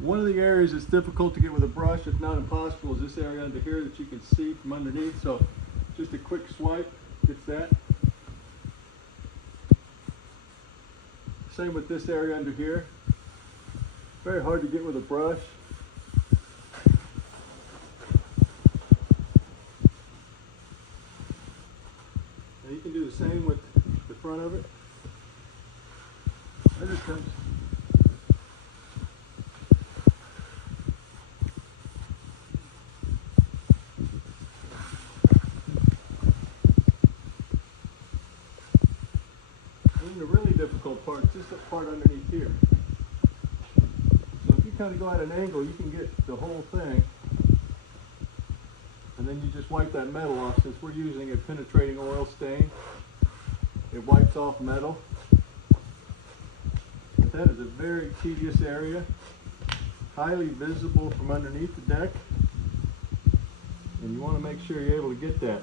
One of the areas that's difficult to get with a brush, if not impossible, is this area under here that you can see from underneath. So just a quick swipe gets that. Same with this area under here. Very hard to get with a brush. And you can do the same with the front of it. There it comes. And the really difficult part is just the part underneath here. So if you kind of go at an angle, you can get the whole thing. And then you just wipe that metal off. Since we're using a penetrating oil stain, it wipes off metal. But that is a very tedious area, highly visible from underneath the deck, and you want to make sure you're able to get that.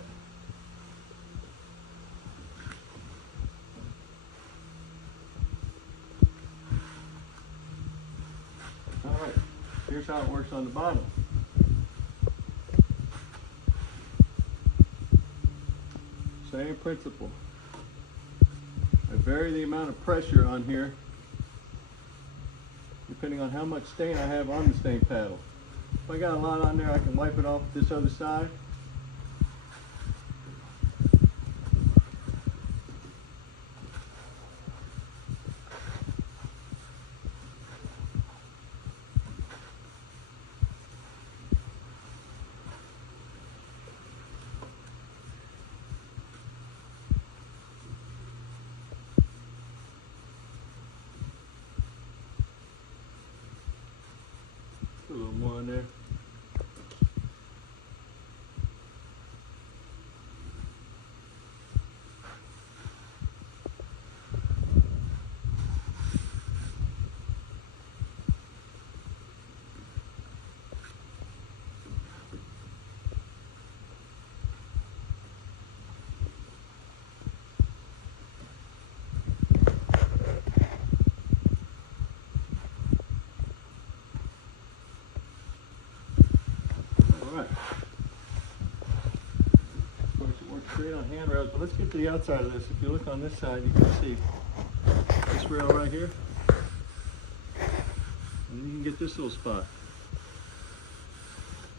All right, here's how it works on the bottom. Same principle. I vary the amount of pressure on here depending on how much stain I have on the stain paddle. If I got a lot on there, I can wipe it off this other side. A little more in there. Alright. Of course it works great on handrails, but let's get to the outside of this. If you look on this side, you can see this rail right here. And then you can get this little spot.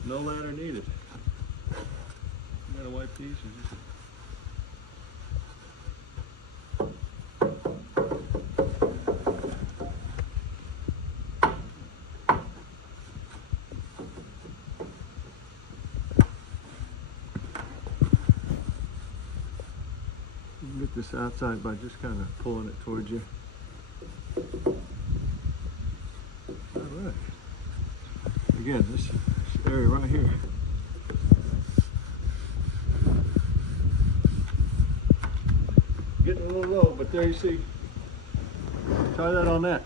No ladder needed. You gotta wipe these and just get this outside by just kind of pulling it towards you. All right. Again, this area right here. Getting a little low, but there you see. Try that on that.